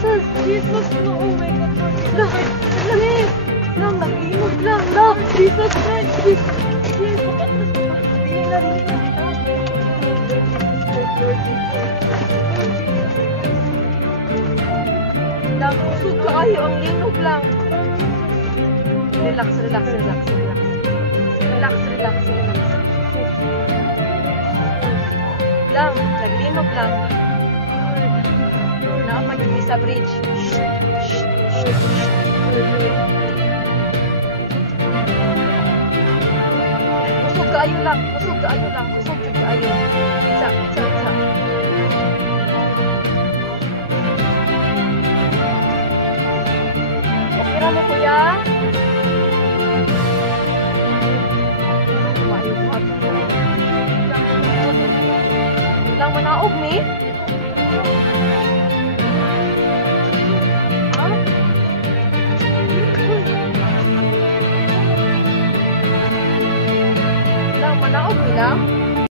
Sus, Jesus, no, oh my God. Lang, lang, nag-iinog lang, lang. Jesus Christ, Jesus. Jesus, dili na. Lang, usog kayo, ang linog lang. Relax. Lang, naglinog lang. Naapag yung sa bridge. Usog kaayo lang. Isa. Okay ra mo, kuya? Lang manaog ni? Ha? Lang manaog ni lang?